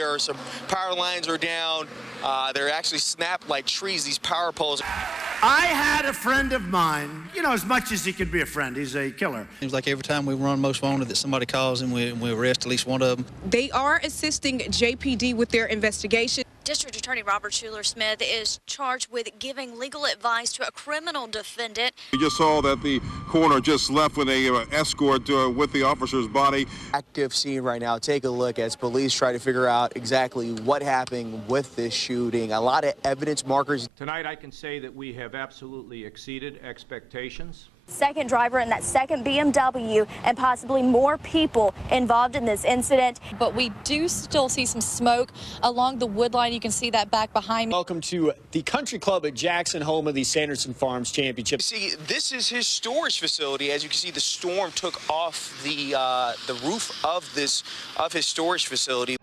there are some power lines are down. They're actually snapped like trees, these power poles. I had a friend of mine, you know, as much as he could be a friend, he's a killer. Seems like every time we run Most Wanted that somebody calls and we arrest at least one of them. They are assisting JPD with their investigation. District Attorney Robert Schuler Smith is charged with giving legal advice to a criminal defendant. You just saw that the coroner just left with a escort with the officer's body. Active scene right now. Take a look as police try to figure out exactly what happened with this shooting. A lot of evidence markers. Tonight I can say that we have absolutely exceeded expectations. Second driver in that second BMW and possibly more people involved in this incident. But we do still see some smoke along the wood line. You can see that back behind me. Welcome to the Country Club at Jackson, home of the Sanderson Farms Championship. See, this is his storage facility. As you can see, the storm took off the roof of his storage facility.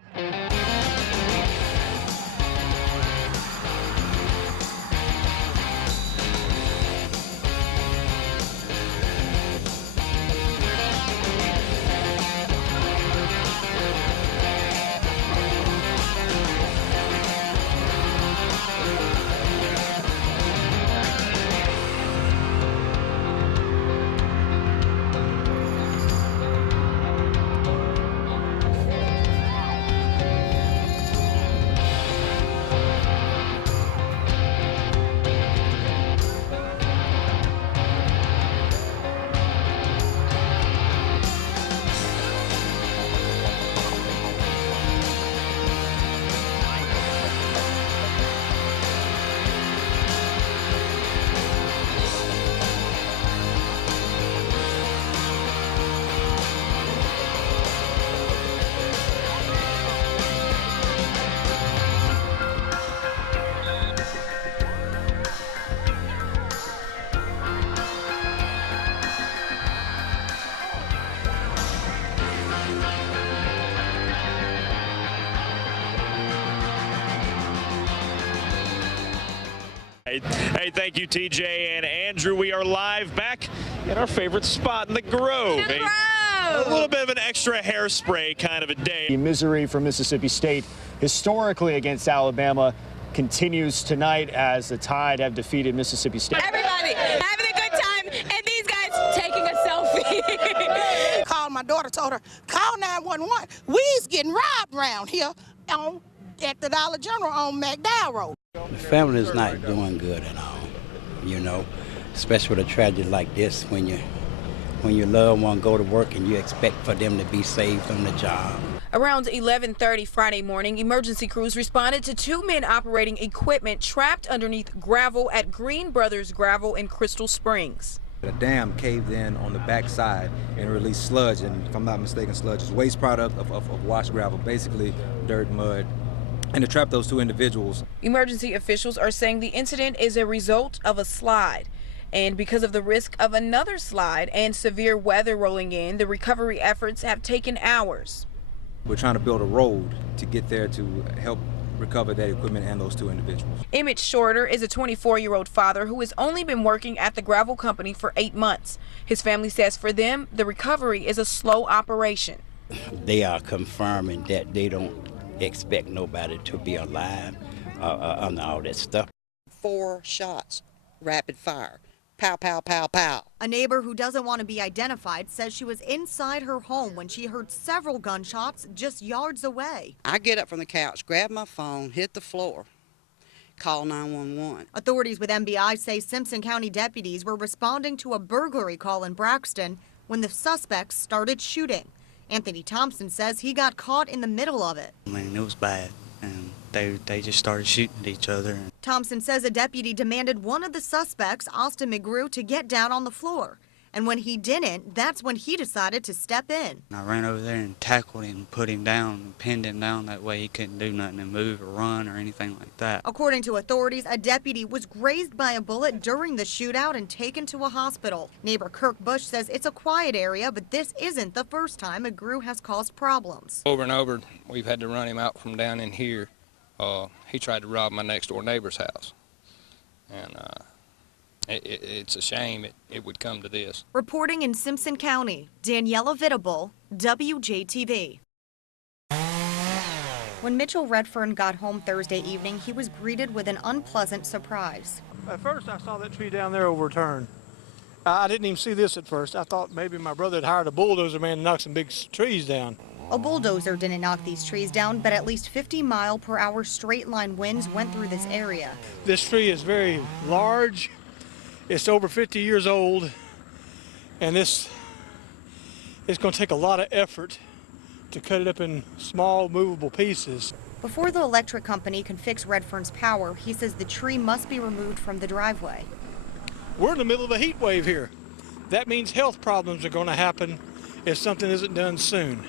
Hey, thank you, TJ and Andrew. We are live back in our favorite spot in the Grove. A little bit of an extra hairspray kind of a day. Misery for Mississippi State historically against Alabama continues tonight as the Tide have defeated Mississippi State. Everybody having a good time, and these guys taking a selfie. Called my daughter, told her, call 911. We's getting robbed around here at the Dollar General on McDowell Road. The family is not doing good at all, you know, especially with a tragedy like this when your loved one go to work and you expect for them to be saved on the job. Around 11:30 Friday morning, emergency crews responded to two men operating equipment trapped underneath gravel at Green Brothers Gravel in Crystal Springs. A dam caved in on the backside and released sludge, and if I'm not mistaken, sludge is waste product of washed gravel, basically dirt, mud. And to trap those two individuals. Emergency officials are saying the incident is a result of a slide. And because of the risk of another slide and severe weather rolling in, the recovery efforts have taken hours. We're trying to build a road to get there to help recover that equipment and those two individuals. Emmett Shorter is a 24-year-old father who has only been working at the gravel company for 8 months. His family says for them, the recovery is a slow operation. They are confirming that they don't expect nobody to be alive on all that stuff. 4 shots, rapid fire. Pow, pow, pow, pow. A neighbor who doesn't want to be identified says she was inside her home when she heard several gunshots just yards away. I get up from the couch, grab my phone, hit the floor, call 911. Authorities with MBI say Simpson County deputies were responding to a burglary call in Braxton when the suspects started shooting. Anthony Thompson says he got caught in the middle of it. I mean, it was bad, and they just started shooting at each other. Thompson says a deputy demanded one of the suspects, Austin McGrew, to get down on the floor. And when he didn't, that's when he decided to step in. I ran over there and tackled him, put him down, and pinned him down. That way he couldn't do nothing and move or run or anything like that. According to authorities, a deputy was grazed by a bullet during the shootout and taken to a hospital. Neighbor Kirk Bush says it's a quiet area, but this isn't the first time McGrew has caused problems. Over and over, we've had to run him out from down in here. He tried to rob my next door neighbor's house. And it's a shame it would come to this. Reporting in Simpson County, Daniela Vitable, WJTV. When Mitchell Redfern got home Thursday evening, he was greeted with an unpleasant surprise. At first, I saw that tree down there overturned. I didn't even see this at first. I thought maybe my brother had hired a bulldozer man to knock some big trees down. A bulldozer didn't knock these trees down, but at least 50-mile-per-hour straight-line winds went through this area. This tree is very large. It's over 50 years old, and it's going to take a lot of effort to cut it up in small, movable pieces. Before the electric company can fix Redfern's power, he says the tree must be removed from the driveway. We're in the middle of a heat wave here. That means health problems are going to happen if something isn't done soon.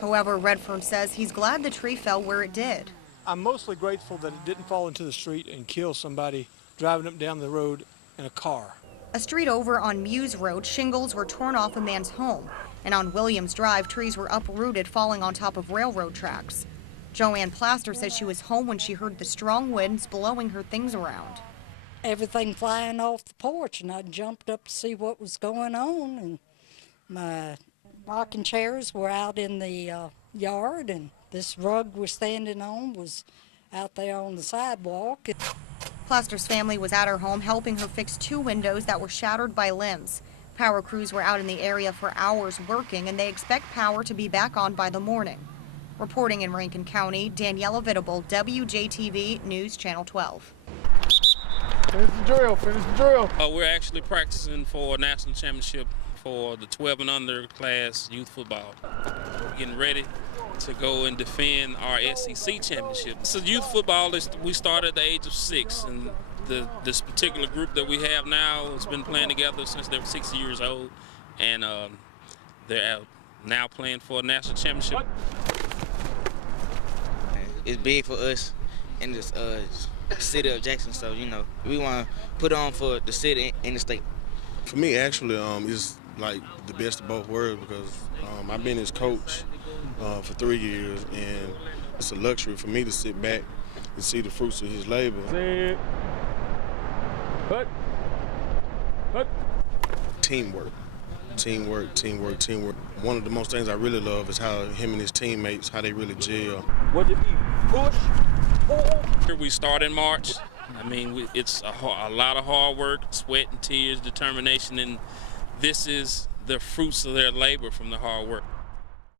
However, Redfern says he's glad the tree fell where it did. I'm mostly grateful that it didn't fall into the street and kill somebody driving up down the road in a car. A street over on Muse Road, shingles were torn off a man's home. And on Williams Drive, trees were uprooted, falling on top of railroad tracks. Joanne Plaster says she was home when she heard the strong winds blowing her things around. Everything flying off the porch, and I jumped up to see what was going on, and my rocking chairs were out in the yard, and this rug we're standing on was out there on the sidewalk. Plaster's family was at her home helping her fix 2 windows that were shattered by limbs. Power crews were out in the area for hours working, and they expect power to be back on by the morning. Reporting in Rankin County, Daniela Vitable, WJTV News Channel 12. Finish the drill, finish the drill. We're actually practicing for a national championship for the 12 and under class youth football. Getting ready to go and defend our SEC championship. So youth football, we started at the age of 6, and this particular group that we have now has been playing together since they were 6 years old, and they're now playing for a national championship. It's big for us in this city of Jackson, so we want to put on for the city and the state. For me, actually, it's like the best of both worlds because I've been his coach for 3 years, and it's a luxury for me to sit back and see the fruits of his labor. Teamwork. One of the most things I really love is how him and his teammates, how they really gel. What did he push? Here we start in March. I mean, it's a lot of hard work, sweat and tears, determination, and this is the fruits of their labor from the hard work.